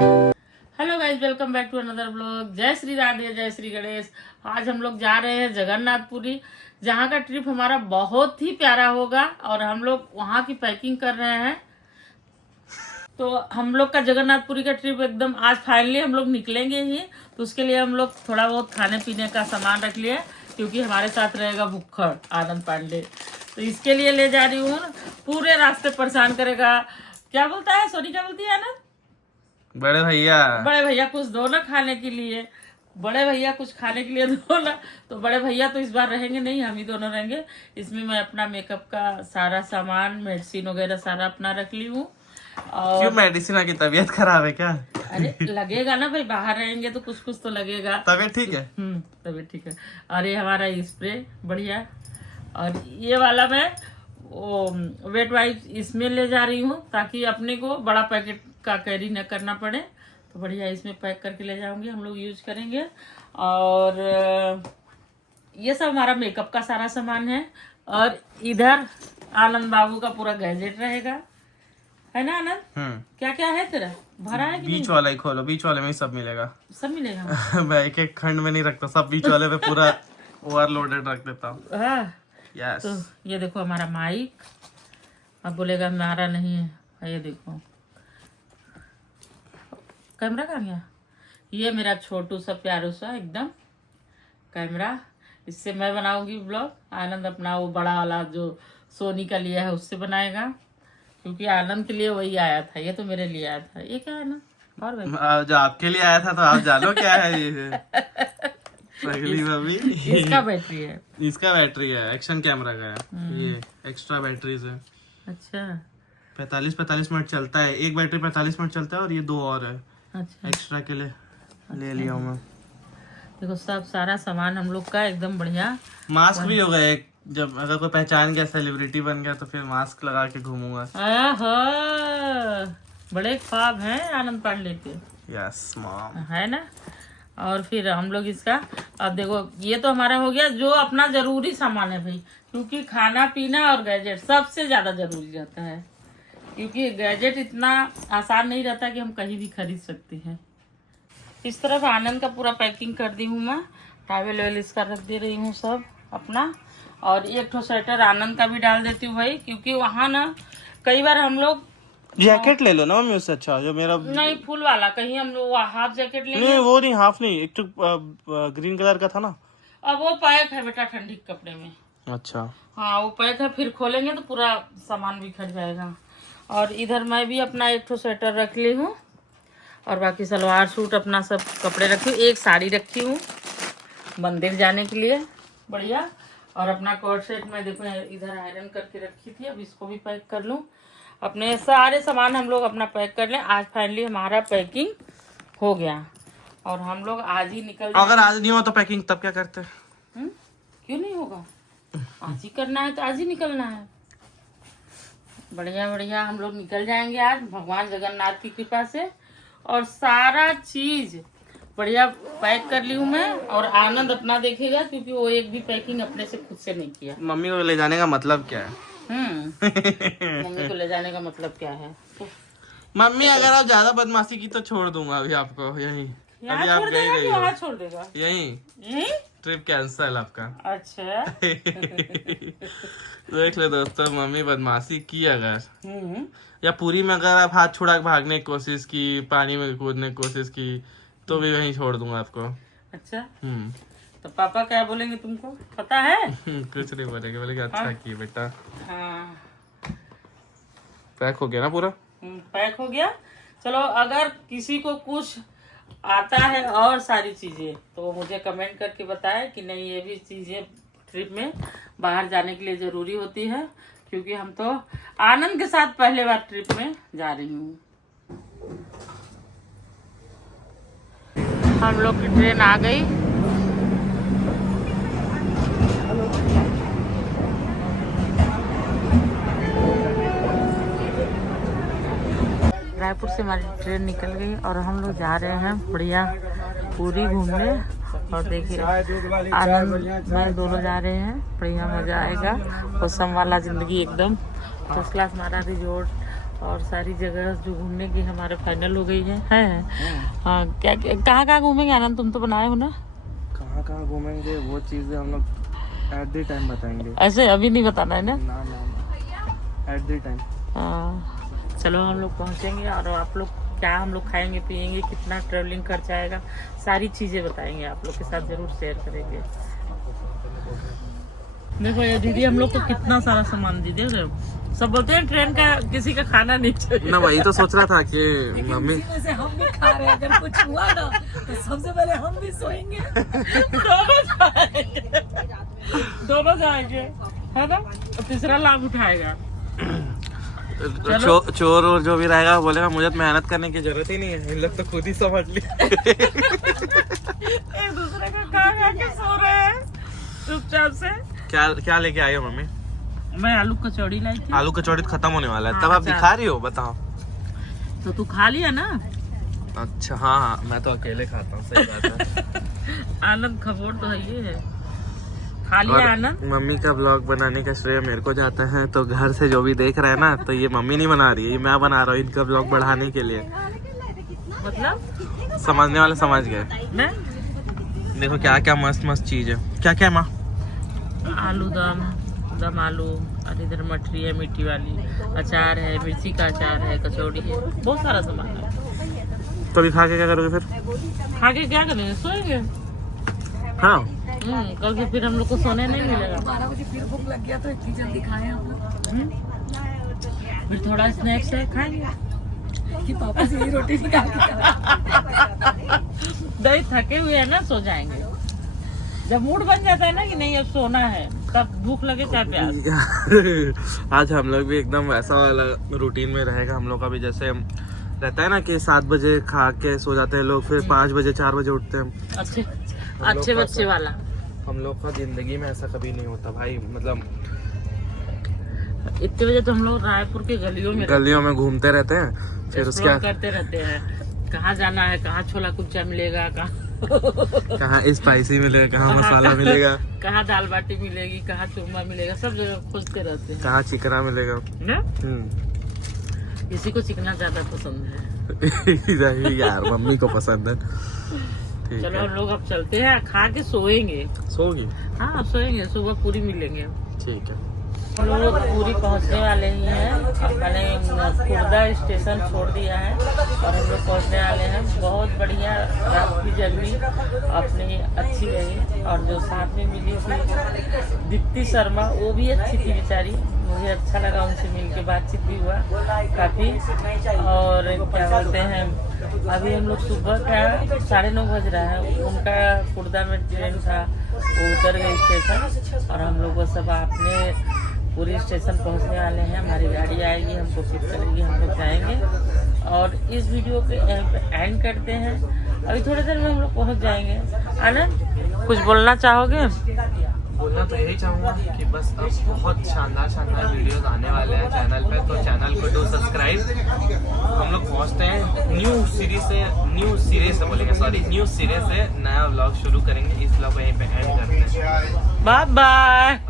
Hello guys, welcome back to another blog. जय श्री राधे, जय श्री गणेश। आज हम लोग जा रहे हैं जगन्नाथपुरी, जहाँ का ट्रिप हमारा बहुत ही प्यारा होगा और हम लोग वहाँ की पैकिंग कर रहे हैं। तो हम लोग का जगन्नाथपुरी का ट्रिप एकदम आज फाइनली हम लोग निकलेंगे ही। तो उसके लिए हम लोग थोड़ा बहुत खाने पीने का सामान रख लिए, क्योंकि हमारे साथ रहेगा भुक्खड़ आनंद पांडे। तो इसके लिए ले जा रही हूँ। पूरे रास्ते परेशान करेगा। क्या बोलता है सोनी, क्या बोलती है आनंद? बड़े भैया कुछ दो ना खाने के लिए, बड़े भैया कुछ खाने के लिए दो ना। तो बड़े भैया तो इस बार रहेंगे नहीं, हम ही दोनों रहेंगे। इसमें मैं अपना मेकअप का सारा सामान, मेडिसिन वगैरह सारा अपना रख ली हूँ। और क्यों, मेडिसिन की तबीयत खराब है क्या? अरे लगेगा ना भाई, बाहर रहेंगे तो कुछ कुछ तो लगेगा। तबीयत ठीक है? तबीयत ठीक है। और ये हमारा स्प्रे बढ़िया। और ये वाला मैं वेट वाइप इसमें ले जा रही हूँ, ताकि अपने को बड़ा पैकेट का कैरी न करना पड़े। तो बढ़िया इसमें पैक करके ले जाऊंगी, हम लोग यूज करेंगे। और ये सब हमारा मेकअप का सारा सामान है। और इधर आनंद बाबू का पूरा गैजेट रहेगा, है ना आनंद? क्या क्या है तेरा भरा है कि बीच वाला ही खोलो, बीच वाले में ही सब मिलेगा। सब मिलेगा? मैं एक एक खंड में नहीं रखता, सब बीच वाले पे पूरा ओवरलोडेड रख देता हूँ। हाँ। यस। तो ये देखो हमारा माइक। अब बोलेगा हमारा नहीं है। ये देखो कैमरा कहाँ गया? ये मेरा छोटू सा प्यारू सा एकदम कैमरा। इससे मैं बनाऊंगी ब्लॉग। आनंद अपना वो बड़ा वाला जो सोनी का लिया है उससे बनाएगा, क्योंकि आनंद के लिए वही आया था। ये तो मेरे लिए आया था। ये क्या है ना, और भाई जो आपके लिए आया था तो आप जानो क्या है ये। पगली भाभी, इसका बैटरी है। इसका बैटरी है, एक्शन कैमरा का है। ये एक्स्ट्रा बैटरीज है। अच्छा, 45 मिनट चलता है। एक बैटरी 45 मिनट चलता है और ये दो और है अच्छा एक्स्ट्रा के लिए ले लिया हूँ मैं। देखो सब सारा सामान हम लोग का एकदम बढ़िया। मास्क भी होगा एक, जब अगर कोई पहचान गया, सेलिब्रिटी बन गया, तो फिर मास्क लगा के घूमूंगा। बड़े ख्वाब हैं आनंद पांडे के। यस मॉम, है ना। और फिर हम लोग इसका, अब देखो ये तो हमारा हो गया जो अपना जरूरी सामान है भाई, क्योंकि खाना पीना और गैजेट सबसे ज्यादा जरूरी रहता है, क्योंकि गैजेट इतना आसान नहीं रहता कि हम कहीं भी खरीद सकते हैं। इस तरफ आनंद का पूरा पैकिंग कर दी हूँ मैं। टॉवेल वेल इसका रख दे रही हूँ सब अपना। और एक ठो स्वेटर आनंद का भी डाल देती हूँ भाई, क्योंकि वहाँ ना कई बार हम लोग जैकेट ले लो ना मम्मी उससे अच्छा, जो मेरा नहीं फुल वाला, कहीं हम लोग हाफ जैकेट लेंगे। नहीं वो नहीं, हाफ नहीं, एक तो ग्रीन कलर का था ना। अब वो पैक है बेटा ठंडी के कपड़े में। अच्छा हाँ वो पैक है, फिर खोलेंगे तो पूरा सामान बिखर जाएगा। और इधर मैं भी अपना एक ठो स्वेटर रख ली हूँ, और बाकी सलवार सूट अपना सब कपड़े रखी हूँ। एक साड़ी रखी हूँ मंदिर जाने के लिए बढ़िया। और अपना कोट सेट में देखो इधर आयरन करके रखी थी, अब इसको भी पैक कर लूँ। अपने सारे सामान हम लोग अपना पैक कर लें। आज फाइनली हमारा पैकिंग हो गया और हम लोग आज ही निकल अगर आज नहीं हो तो पैकिंग तब क्या करते? क्यों नहीं होगा? आज ही करना है तो आज ही निकलना है। बढ़िया बढ़िया हम लोग निकल जाएंगे आज भगवान जगन्नाथ की कृपा से। और सारा चीज बढ़िया पैक कर ली हूँ मैं। और आनंद अपना देखेगा, क्योंकि वो एक भी पैकिंग अपने से खुद से नहीं किया। मम्मी को ले जाने का मतलब क्या है? मम्मी को ले जाने का मतलब क्या है? मम्मी अगर आप ज्यादा बदमाशी की तो छोड़ दूंगा अभी आपको यहीं। अभी आप छोड़ देगा कि वहाँ छोड़ देगा? यहीं ट्रिप कैंसल आपका। अच्छा देख ले दोस्तों, मम्मी बदमाशी की अगर या पूरी में अगर आप हाथ छुड़ा के भागने की कोशिश की, पानी में कूदने की कोशिश की, तो भी वहीं छोड़ दूंगा आपको। अच्छा तो पापा क्या बोलेंगे तुमको पता है? कुछ नहीं बोलेंगे, बोलेंगे अच्छा की बेटा। हाँ पैक हो गया ना पूरा? पैक हो गया। चलो अगर किसी को कुछ आता है और सारी चीजें, तो मुझे कमेंट करके बताए कि नहीं ये भी चीजें ट्रिप में बाहर जाने के लिए जरूरी होती है, क्योंकि हम तो आनंद के साथ पहले बार ट्रिप में जा रही हूँ। हम लोग की ट्रेन आ गई। रायपुर से हमारी ट्रेन निकल गई और हम लोग जा रहे हैं बढ़िया पूरी घूमने। और देखिए आनंद मैं दोनों जा रहे हैं, बढ़िया मजा आएगा। मौसम वाला जिंदगी एकदम फर्स्ट क्लास हमारा रिजॉर्ट और सारी जगह जो घूमने की हमारे फाइनल हो गई है हाँ क्या कहाँ कहाँ घूमेंगे आनंद? तुम तो बनाए हो ना। कहाँ कहाँ घूमेंगे वो चीज़ें हम लोग एट द टाइम बताएंगे। ऐसे अभी नहीं बताना है ना? ना एट द टाइम। चलो हम लोग पहुँचेंगे और आप लोग क्या हम लोग खाएंगे पिएंगे, कितना ट्रेवलिंग खर्चा आएगा, सारी चीज़ें बताएंगे, आप लोग के साथ जरूर शेयर करेंगे। देखो ये दीदी हम लोग को कितना सारा सामान दी दे रहे हो। सब बोलते हैं ट्रेन का किसी का खाना नहीं चाहिए ना, वही तो सोच रहा था कि मम्मी में से हम भी खा रहे हैं। अगर कुछ हुआ ना तो सबसे पहले हम भी सोएंगे। दोनों जाएंगे है ना, तीसरा लाभ उठाएगा। चोर और जो भी रहेगा बोलेगा मुझे तो मेहनत करने की जरूरत ही नहीं है, इन लोग तो खुद ही समझ ली। एक दूसरे का खा के सो रहे हैं चुपचाप से। क्या क्या लेके आई हो मम्मी? मैं आलू कचौड़ी लाई थी। आलू कचौड़ी तो खत्म होने वाला है, हाँ, तब आप अच्छा। दिखा रही हो, बताओ। तो तू खा लिया ना? अच्छा हाँ, मैं तो अकेले खाता हूँ, सही बात है। आनंद खबोर तो है ये है, खा लिया और आनंद। मम्मी का ब्लॉग बनाने का श्रेय मेरे को जाता है, तो घर से जो भी देख रहा है ना, तो ये मम्मी नहीं बना रही है, ये मैं बना रहा हूँ इनका ब्लॉग बढ़ाने के लिए। मतलब समझने वाले समझ गए। मैं देखो क्या क्या मस्त मस्त चीज है। क्या क्या है माँ? आलू दम आलू, और इधर मठरी है मीठी वाली, अचार है, मिर्ची का अचार है, कचौड़ी है, बहुत सारा सामान है। तो अभी खा के क्या करोगे फिर? खा के क्या करेंगे? सोएंगे। हाँ कल से फिर हम लोग को सोने नहीं मिलेगा। 12 बजे फिर भूख लग गया तो इतनी जल्दी खाए हम लोग। फिर थोड़ा स्नैक्स है खाएंगे कि पापा से यही रोटी निकाल के दही थके हुए है ना, सो जाएंगे। जब मूड बन जाता है ना कि नहीं अब सोना है, तब भूख लगे चाहे प्यास। आज हम लोग भी एकदम वैसा वाला रूटीन में रहेगा हम लोग का भी, जैसे रहता है ना कि 7 बजे खा के सो जाते हैं लोग, फिर 5 बजे 4 बजे उठते हैं। अच्छे बच्चे वाला। हम लोग का जिंदगी में ऐसा कभी नहीं होता भाई, मतलब इतने बजे तो हम लोग रायपुर के गलियों में घूमते रहते हैं, फिर उसके बाद करते रहते हैं, कहाँ जाना है, कहाँ छोला कुलचा मिलेगा, कहाँ स्पाइसी मिलेगा, कहाँ मसाला मिलेगा, कहाँ दाल बाटी मिलेगी, कहाँ चूरमा मिलेगा, सब जगह खोजते रहते हैं कहाँ चिकना मिलेगा ना? किसी को चिकना ज्यादा पसंद है। यार मम्मी को पसंद है। ठीक चलो है, हम लोग अब चलते हैं, खा के सोएंगे। सोगी? हाँ अब सोएंगे, सुबह पूरी मिलेंगे। ठीक है। हम लोग पूरी पहुंचने वाले ही हैं। मैंने खुर्दा स्टेशन छोड़ दिया है और हम लोग पहुंचने वाले हैं। बहुत बढ़िया रात की जर्नी अपनी अच्छी रही, और जो साथ में मिली थी दीप्ति शर्मा, वो भी अच्छी थी बेचारी, मुझे अच्छा लगा उनसे मिल के, बातचीत भी हुआ काफ़ी। और क्या बोलते हैं, अभी हम लोग सुबह का 9:30 बज रहा है, उनका खुर्दा में ट्रेन था, वो उतर गए स्टेशन, और हम लोग सब अपने पूरी स्टेशन पहुंचने वाले हैं। हमारी गाड़ी आएगी, हमको पिक करेगी, हम लोग जाएंगे। और इस वीडियो के एंड करते हैं, अभी थोड़ी देर में हम लोग पहुंच जाएंगे। आनंद कुछ बोलना चाहोगे? बोलना तो यही चाहूँगा कि बस अब बहुत शानदार वीडियोस आने वाले हैं चैनल पे, तो चैनल को डू सब्सक्राइब। हम लोग पहुँचते हैं न्यू सिरे से नया व्लॉग शुरू करेंगे। इस व्लॉग को यहीं पे एंड करते हैं। Bye bye.